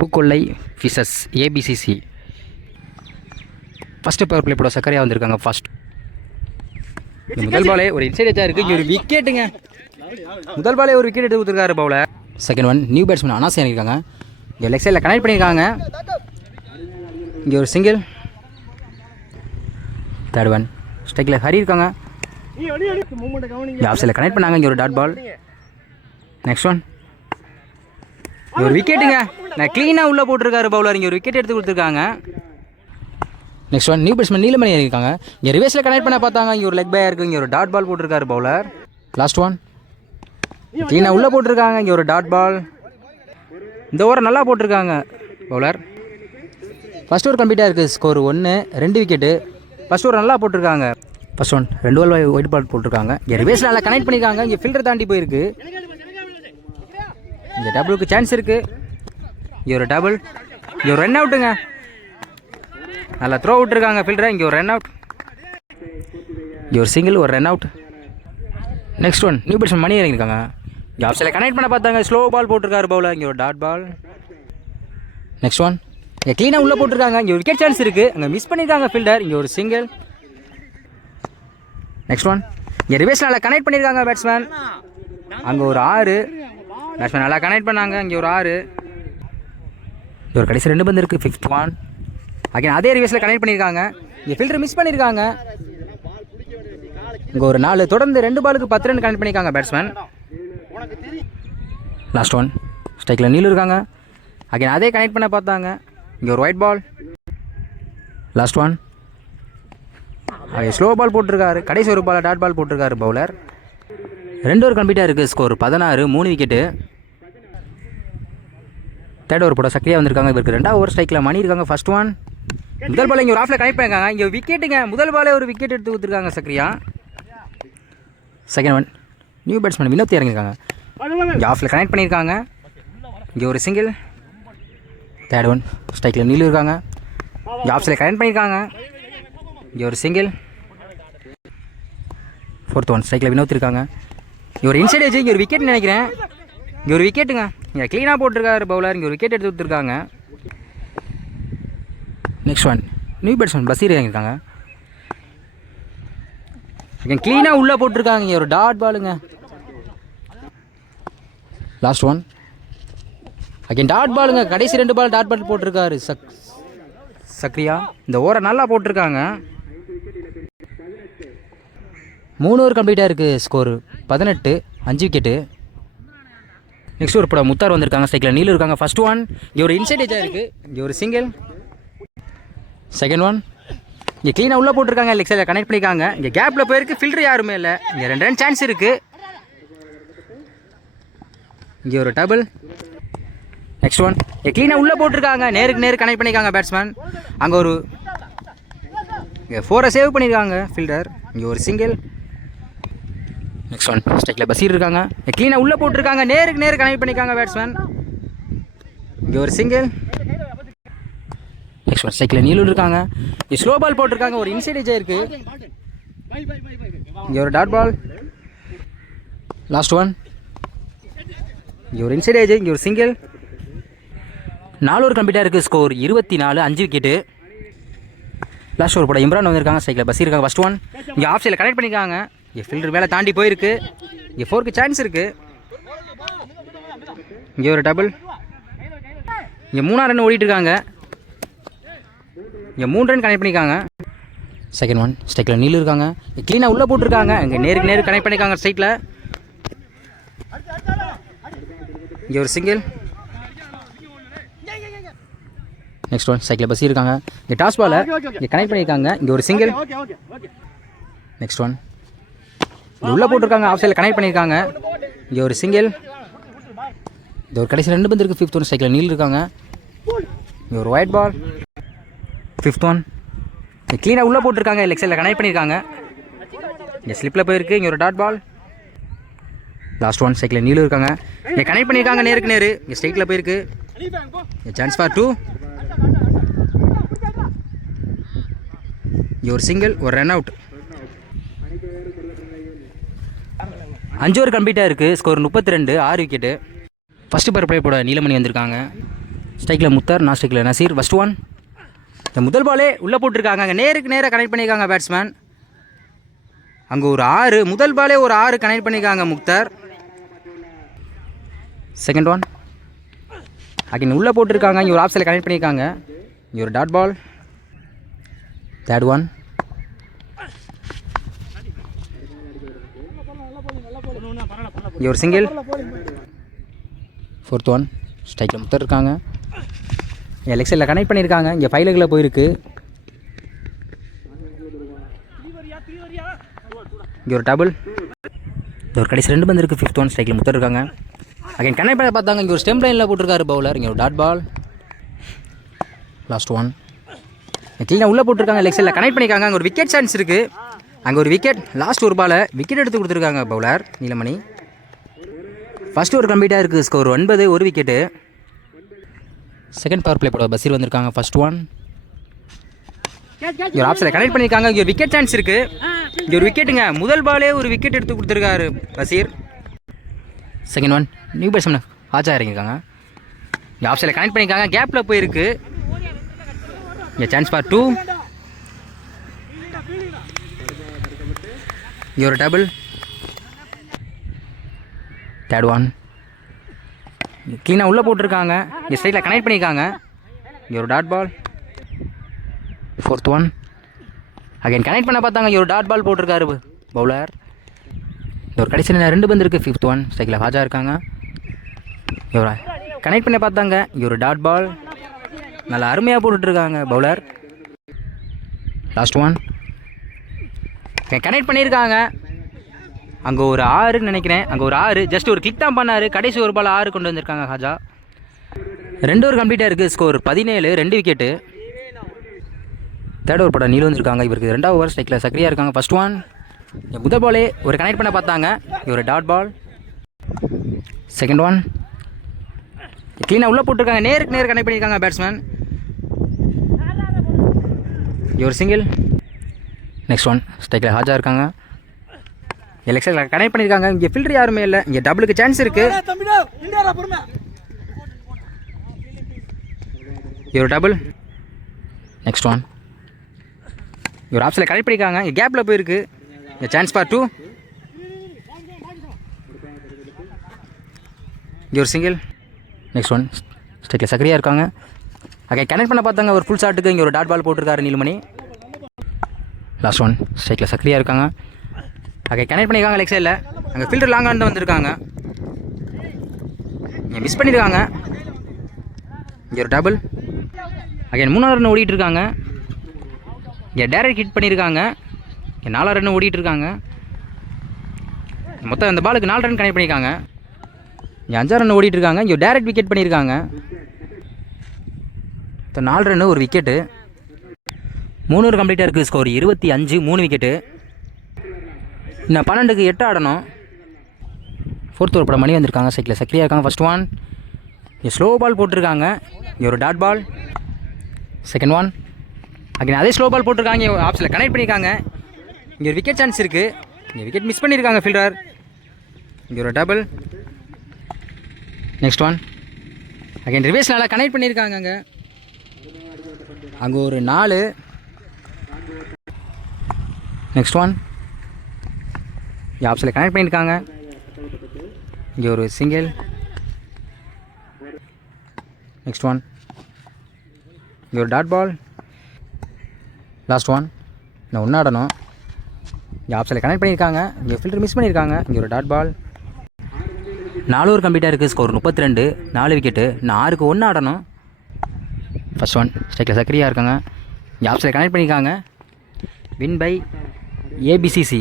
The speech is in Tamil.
பூக்கொல்லை ஃபிஷஸ் ஏபிசிசி. ஃபஸ்ட்டு பவர் பிளே போட சக்கரையாக வந்திருக்காங்க. ஃபர்ஸ்ட் முதல் பாலே ஒரு இன்சைட் எச்சா இருக்குது. இங்கே ஒரு விக்கெட்டுங்க. முதல் பாலே ஒரு விக்கெட் எடுத்து கொடுத்துருக்காரு bowler. Second one new batsman அனாசி இறங்கியிருக்காங்க. இங்கே லெக் சைடில் கனெக்ட் பண்ணியிருக்காங்க. இங்கே ஒரு சிங்கிள். தேர்ட் ஒன் ஸ்ட்ரைக்கில் ஹரி இருக்காங்க. ஆஃப் சைடில் கனெக்ட் பண்ணாங்க. இங்கே ஒரு டாட் பால். நெக்ஸ்ட் ஒன் ஒரு விக்கெட்டுங்க. நான் க்ளீனாக உள்ளே போட்டிருக்காரு பவுலர். இங்கே ஒரு விக்கெட் எடுத்து கொடுத்துருக்காங்க. நெக்ஸ்ட் ஒன் நியூ பேட்ஸ்மேன் நீலமணி இருக்காங்க. இங்கே ரிவர்ஸில் கனெக்ட் பண்ண பார்த்தாங்க. இங்கே ஒரு லெக் பை இருக்குது. இங்கே ஒரு டாட் பால் போட்டிருக்காரு பவுலர். லாஸ்ட் ஒன் க்ளீனாக உள்ளே போட்டிருக்காங்க. இங்கே ஒரு டாட் பால். இந்த ஓவர் நல்லா போட்டிருக்காங்க பவுலர். ஃபஸ்ட் ஓவர் கம்ப்ளீட்டாக இருக்குது. Score 1, 2 wicket. ஃபஸ்ட் ஓவர் நல்லா போட்டிருக்காங்க. ஃபஸ்ட் ஒன் 2 பால் ஒயிட் பால் போட்டிருக்காங்க. இங்கே ரிவர்ஸில் நல்லா கனெக்ட் பண்ணியிருக்காங்க. இங்கே ஃபில்டர் தாண்டி போயிருக்கு. இங்கே டபுளுக்கு சான்ஸ் இருக்குது. இங்கே ஒரு டபுள். இங்கே ஒரு ரன் அவுட்டுங்க. நல்லா த்ரோ விட்டுருக்காங்க ஃபீல்டரை. இங்கே ஒரு ரன் அவுட். இங்கே ஒரு சிங்கிள், ஒரு run out. Next one new batsman Mani இறங்கியிருக்காங்க. இங்கே ஆஃப் சைடில் கனெக்ட் பண்ண பார்த்தாங்க. ஸ்லோ பால் போட்டிருக்காரு பவுலர். இங்கே ஒரு டாட் பால். நெக்ஸ்ட் ஒன் இங்கே க்ளீனாக உள்ளே போட்டிருக்காங்க. இங்கே ஒரு விக்கெட் சான்ஸ் இருக்குது. அங்கே மிஸ் பண்ணியிருக்காங்க ஃபீல்டர். இங்கே ஒரு சிங்கிள். நெக்ஸ்ட் ஒன் இங்கே ரிவர்ஸ் நல்லா கனெக்ட் பண்ணியிருக்காங்க பேட்ஸ்மேன். அங்கே ஒரு 6. பேட்ஸ்மேன் நல்லா கனெக்ட் பண்ணாங்க. இங்கே ஒரு 6. ஒரு கடைசி 2 பந்து இருக்குது. 5th ஒன் அகைன் அதே ரிவர்ஸில் கனெக்ட் பண்ணியிருக்காங்க. இங்கே ஃபில்டர் மிஸ் பண்ணியிருக்காங்க. இங்கே ஒரு 4. தொடர்ந்து 2 பாலுக்கு 10 ரன் கனெக்ட் பண்ணியிருக்காங்க பேட்ஸ்மேன். லாஸ்ட் ஒன் ஸ்ட்ரைக்கில் நீல் இருக்காங்க. அகைன் அதே கனெக்ட் பண்ண பார்த்தாங்க. இங்கே ஒரு white ball. Last one slow பால் போட்டிருக்காரு. கடைசி ஒரு பால் டாட் பால் போட்டிருக்காரு பவுலர். 2 ஓவர் கம்ப்ளீட்டாக இருக்குது. Score 16, 3 wicket. தேர்ட் ஓவர் போட சக்கரையாக வந்திருக்காங்க. இவருக்கு 2வது ஓவர் ஸ்ட்ரைக்கில் மணி இருக்காங்க. ஃபர்ஸ்ட் ஒன் முதல் பால் இங்கே ஒரு ஆஃபில் கனெக்ட் பண்ணியிருக்காங்க. இங்கே விக்கெட்டுங்க. முதல் பாலே ஒரு விக்கெட் எடுத்து கொடுத்துருக்காங்க Sakariya. Second one new batsman Vinod இறங்கியிருக்காங்க. இங்கே ஆஃபில் கனெக்ட் பண்ணியிருக்காங்க. இங்கே ஒரு சிங்கிள். தேர்ட் ஒன் ஸ்ட்ரைக்கில் நீல் இருக்காங்க. இங்கே ஆஃப் சைடில் கனெக்ட் பண்ணியிருக்காங்க. இங்கே ஒரு சிங்கிள். ஃபோர்த் ஒன் ஸ்ட்ரைக்கில் வினோத் இருக்காங்க. இங்கே ஒரு இன்சைட் ஏஜ். இங்கே ஒரு விக்கெட் நினைக்கிறேன். இங்கே ஒரு விக்கெட்டுங்க. இங்கே க்ளீனாக போட்டிருக்காரு பவுலர். இங்கே ஒரு விக்கெட் எடுத்து கொடுத்துருக்காங்க. Next one new batsman Basheer இறங்கியிருக்காங்க. இங்கே க்ளீனாக உள்ளே போட்டிருக்காங்க. இங்கே ஒரு டாட் பாலுங்க. லாஸ்ட் ஒன் அகைன் டாட் பாலுங்க. கடைசி 2 பால் டாட் பால் போட்டிருக்காரு சக்ரியா. இந்த ஓவரை நல்லா போட்டிருக்காங்க. 3 ஓவர் கம்ப்ளீட்டாக இருக்குது. Score 18, 5 wicket. நெக்ஸ்ட் ஒரு படம் முத்தார் வந்திருக்காங்க. ஸ்ட்ரைக்கில் நீல் இருக்காங்க. ஃபர்ஸ்ட் ஒன் இங்கே ஒரு இன்சைட் ஏஜாக இருக்குது. இங்கே ஒரு சிங்கிள். செகண்ட் ஒன் இங்கே க்ளீனாக உள்ளே போட்டிருக்காங்க. லெக் சைடில் கனெக்ட் பண்ணியிருக்காங்க. இங்கே கேப்பில் போயிருக்கு. ஃபில்டர் யாருமே இல்லை. இங்கே 2 ரன் சான்ஸ் இருக்குது. இங்கே ஒரு டபுள். நெக்ஸ்ட் ஒன் இங்கே க்ளீனாக உள்ளே போட்டிருக்காங்க. நேருக்கு நேரு கனெக்ட் பண்ணியிருக்காங்க பேட்ஸ்மேன். அங்கே ஒரு இங்கே 4 சேவ் பண்ணியிருக்காங்க ஃபீல்டர். இங்கே ஒரு சிங்கிள். நெக்ஸ்ட் ஒன் ஸ்ட்ரைக்கில் பசீர் இருக்காங்க. க்ளீனாக உள்ளே போட்டிருக்காங்க. நேருக்கு நேரு கனெக்ட் பண்ணியிருக்காங்க பேட்ஸ்மேன். இங்கே ஒரு சிங்கிள். நெக்ஸ்ட் ஒன் ஸ்ட்ரைக்கில் நீலூர் இருக்காங்க. இங்கே ஸ்லோ பால் போட்டிருக்காங்க. ஒரு இன்சைட் ஏஜ் இருக்குது. இங்கே ஒரு டாட் பால். லாஸ்ட் ஒன் இங்கே ஒரு இன்சைட் ஏஜ். இங்கே ஒரு சிங்கிள். 4 ஓவர் கம்ப்ளீட்டாக இருக்குது. Score 24, 5 wicket. லாஸ்ட் ஓவர் போட இம்ரான் வந்திருக்காங்க. ஸ்ட்ரைக்கில் பசீர் இருக்காங்க. ஃபர்ஸ்ட் ஒன் இங்கே ஆஃப் சைடில் கனெக்ட் பண்ணியிருக்காங்க. இங்கே ஃபில்டர் மேலே தாண்டி போயிருக்கு. இங்கே 4க்கு சான்ஸ் இருக்குது. இங்கே ஒரு டபுள். இங்கே 3 ரன் ஓடிட்டுருக்காங்க. இங்கே 3 ரன் கனெக்ட் பண்ணியிருக்காங்க. செகண்ட் ஒன் ஸ்ட்ரைக்கில் நீல் இருக்காங்க. க்ளீனாக உள்ளே போட்டிருக்காங்க. இங்கே நேருக்கு நேரு கனெக்ட் பண்ணியிருக்காங்க ஸ்ட்ரைக்கில். இங்கே ஒரு சிங்கிள். நெக்ஸ்ட் ஒன் ஸ்ட்ரைக்கில் பசி இருக்காங்க. இங்கே டாஸ் பாலை இங்கே கனெக்ட் பண்ணியிருக்காங்க. இங்கே ஒரு சிங்கிள். நெக்ஸ்ட் ஒன் உள்ளே போட்டிருக்காங்க. ஆஃப் சைடில் கனெக்ட் பண்ணியிருக்காங்க. இங்கே ஒரு சிங்கிள். இது ஒரு கடைசி 2 பந்து இருக்குது. 5th ஒன் ஸ்ட்ரைக்கில் நீல் இருக்காங்க. இங்கே ஒரு ஒயிட் பால். 5th ஒன் க்ளீனாக உள்ளே போட்டிருக்காங்க. லெக் சைடில் கனெக்ட் பண்ணியிருக்காங்க. இங்கே ஸ்லிப்பில் போயிருக்கு. இங்கே ஒரு டாட் பால். லாஸ்ட் ஒன் ஸ்ட்ரைக்கில் நீலும் இருக்காங்க. இங்கே கனெக்ட் பண்ணியிருக்காங்க. நேருக்கு நேரு. இங்கே ஸ்ட்ரைக்கில் போயிருக்கு. இங்கே சான்ஸ் ஃபார் 2. இங்கே ஒரு சிங்கிள், ஒரு ரன் அவுட். 5 ஓவர் கம்ப்ளீட்டாக இருக்குது. Score 32, 6 wicket. First power play போட நீலமணி வந்திருக்காங்க. ஸ்ட்ரைக்கில் முத்தர், நான் ஸ்ட்ரைக்கில் நசீர். First one. இந்த முதல் பாலே உள்ளே போட்டிருக்காங்க. அங்கே நேருக்கு நேராக கனெக்ட் பண்ணியிருக்காங்க பேட்ஸ்மேன். அங்கே ஒரு 6, முதல் பாலே ஒரு 6 கனெக்ட் பண்ணியிருக்காங்க முக்தர். Second one. அங்கே உள்ளே போட்டிருக்காங்க. இங்கே ஒரு ஆஃப் சைடில் கனெக்ட் பண்ணியிருக்காங்க. இங்கே ஒரு டாட் பால். Third one. இங்கே ஒரு சிங்கிள். Fourth one. ஸ்ட்ரைக்கில் முத்தர் இருக்காங்க. லெக் சைடில் கனெக்ட் பண்ணியிருக்காங்க. இங்கே 5 லெக்கில் போயிருக்கு. இங்கே ஒரு டபுள். இது ஒரு கடைசி 2 பந்து இருக்குது. 5th one. ஸ்ட்ரைக்கில் முத்தர் இருக்காங்க. அகைன் கனெக்ட் பண்ண பார்த்தாங்க. இங்கே ஒரு ஸ்டெம் லைனில் போட்டிருக்காரு பவுலர். இங்கே ஒரு டாட் பால். Last one. க்ளீனாக உள்ளே போட்டிருக்காங்க. லெக் சைடில் கனெக்ட் பண்ணியிருக்காங்க. அங்கே ஒரு விக்கெட் சான்ஸ் இருக்குது. அங்கே ஒரு விக்கெட். லாஸ்ட் ஒரு பாலை விக்கெட் எடுத்து கொடுத்துருக்காங்க பவுலர் நீலமணி. ஃபஸ்ட் ஒரு கம்ப்ளீட்டாக இருக்குது. ஸ்கோர் 9, ஒரு விக்கெட்டு. செகண்ட் பவர் பிளே போட பசீர் வந்திருக்காங்க. First one. இங்கே ஒரு ஆப்ஷனில் கனெக்ட் பண்ணியிருக்காங்க. இங்கே ஒரு விக்கெட் சான்ஸ் இருக்குது. இங்கே ஒரு விக்கெட்டுங்க. முதல் பாலே ஒரு விக்கெட் எடுத்து கொடுத்துருக்காரு Basheer. Second one. New batsman ஆச்சா இறங்கியிருக்காங்க. இங்கே ஆப்ஷனில் கனெக்ட் பண்ணியிருக்காங்க. கேப்பில் போயிருக்கு. இங்கே சான்ஸ் ஃபார் 2. இங்கே ஒரு டபுள். Third one. க்ளீனாக உள்ளே போட்டிருக்காங்க. இங்கே ஸ்ட்ரைட்டில் கனெக்ட் பண்ணியிருக்காங்க. இங்கே ஒரு dot ball. Fourth one. Again connect பண்ண பார்த்தாங்க. இங்கே ஒரு டாட் பால் போட்டிருக்காரு பவுலர். இந்த ஒரு கடைசியில் 2 பந்து இருக்குது. 5th one. ஸ்ட்ரைக்கில் ஹாஜா இருக்காங்க. இவரா கனெக்ட் பண்ண பார்த்தாங்க. இங்கே ஒரு டாட் பால். நல்லா அருமையாக போட்டுட்ருக்காங்க பவுலர். Last one. கனெக்ட் பண்ணியிருக்காங்க. அங்கே ஒரு 6 நினைக்கிறேன். அங்கே ஒரு 6 ஜஸ்ட் ஒரு கிளிக் தான் பண்ணார். கடைசி ஒரு பால் 6 கொண்டு வந்திருக்காங்க ஹாஜா. 2 ஓவர் கம்ப்ளீட்டாக இருக்குது. Score 17, 2 wicket. தேர்ட் ஓவர் படம் நீள் வந்திருக்காங்க. இவருக்கு 2வது ஓவர். ஸ்ட்ரைக்கில் சக்ரியாக இருக்காங்க. First one. முதல் பாலே ஒரு கனெக்ட் பண்ண பார்த்தாங்க. இவர் டாட் பால். Second one. க்ளீனாக உள்ளே போட்டிருக்காங்க. நேருக்கு நேர் கனெக்ட் பண்ணியிருக்காங்க பேட்ஸ்மேன். இவர் சிங்கிள். Next one. ஸ்ட்ரைக்கில் ஹாஜா இருக்காங்க. எலெக்ஷனில் கனெக்ட் பண்ணியிருக்காங்க. இங்கே ஃபில்டர் யாருமே இல்லை. இங்கே டபுளுக்கு சான்ஸ் இருக்குது. இவர் டபுள். Next one. இவர் ஆப்ஷனில் கனெக்ட் பண்ணியிருக்காங்க. இங்கே கேப்பில் போயிருக்கு. இங்கே சான்ஸ் ஃபார் 2. இங்கே ஒரு சிங்கிள். Next one. ஸ்ட்ரைக்கில் சக்ரியாக இருக்காங்க. அங்கே கனெக்ட் பண்ண பார்த்தாங்க. ஒரு ஃபுல் ஷாட்டுக்கு இங்கே ஒரு டாட் பால் போட்டிருக்காரு நீலமணி. Last one. ஸ்ட்ரைக்கில் சக்ரியாக இருக்காங்க. அங்கே கனெக்ட் பண்ணியிருக்காங்க லெக் சைடில். அங்கே ஃபில்டர் லாங்காக வந்திருக்காங்க. இங்கே மிஸ் பண்ணியிருக்காங்க. இங்கே ஒரு டபுள். அகைன் 3வது ரன் ஓடிட்டு இருக்காங்க. இங்கே டேரக்ட் ஹிட் பண்ணியிருக்காங்க. இங்கே 4வது ரன் ஓடிட்டு இருக்காங்க. மொத்தம் அந்த பாலுக்கு 4 ரன் கனெக்ட் பண்ணியிருக்காங்க. இங்கே 5வது ரன் ஓடிட்டு இருக்காங்க. இங்கே டேரக்ட் விக்கெட் பண்ணியிருக்காங்க. இப்போ 4 ரன் ஒரு விக்கெட்டு. 3 ஓவர் கம்ப்ளீட்டாக இருக்குது. Score 25, 3 wicket. இன்னும் 12க்கு 8 ஆடணும். 4th ஓவர் படம் மணி வந்திருக்காங்க. சைக்கிளில் சக்ரியாக இருக்காங்க. First one. இங்கே ஸ்லோ பால் போட்டிருக்காங்க. இங்கே ஒரு டாட் பால். Second one. அங்கே அதே ஸ்லோ பால் போட்டிருக்காங்க. இங்கே ஆப்ஷனில் கனெக்ட் பண்ணியிருக்காங்க. இங்கே ஒரு விக்கெட் சான்ஸ் இருக்குது. இங்கே விக்கெட் மிஸ் பண்ணியிருக்காங்க ஃபீல்டர். இங்கே ஒரு டபுள். Next one. அகைன் ரிவேஸ் நல்லா கனெக்ட் பண்ணியிருக்காங்க. அங்கே ஒரு 4. Next one. இங்கே ஆப்ஷனில் கனெக்ட் பண்ணியிருக்காங்க. இங்கே ஒரு சிங்கிள். Next one. இங்கே ஒரு டாட் பால். Last one. நான் ஒன்றாடணும். இங்கே ஆப்ஷனில் கனெக்ட் பண்ணியிருக்காங்க. இங்கே ஃபில்டர் மிஸ் பண்ணியிருக்காங்க. இங்கே ஒரு டாட் பால். 4 ஓவர் கம்ப்ளீட்டாக இருக்குது. Score 32, 4 wicket. நான் 6க்கு 1 ஆடணும். First one. ஸ்ட்ரைக்கில் சக்ரியாக இருக்காங்க. இங்கே ஆப்ஷனில் கனெக்ட் பண்ணியிருக்காங்க. Win by ABCC.